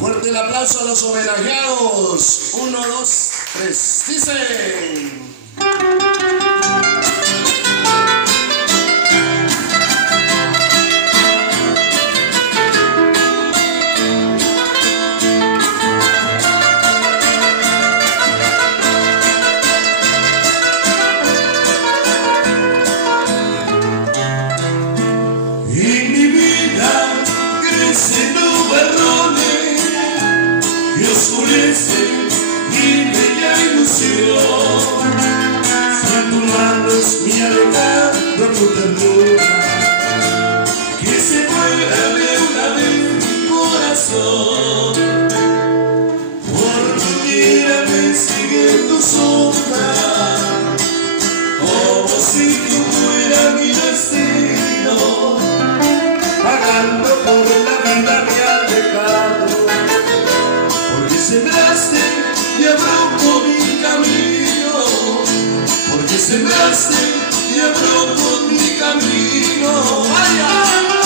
Fuerte el aplauso a los homenajeados. 1, 2, 3. Dicen. En mi vida crecen nubarrones y oscurece mi bella ilusión. Si a tu mano es mi alejando tu ternura, que se mueve una vez mi corazón. Por doquiera me sigue tu sombra, como si tú fueras mi destino. Pagando por la vida me has dejado, porque sembraste y abrumó mi camino, porque sembraste y abrumó mi camino. ¡Vaya!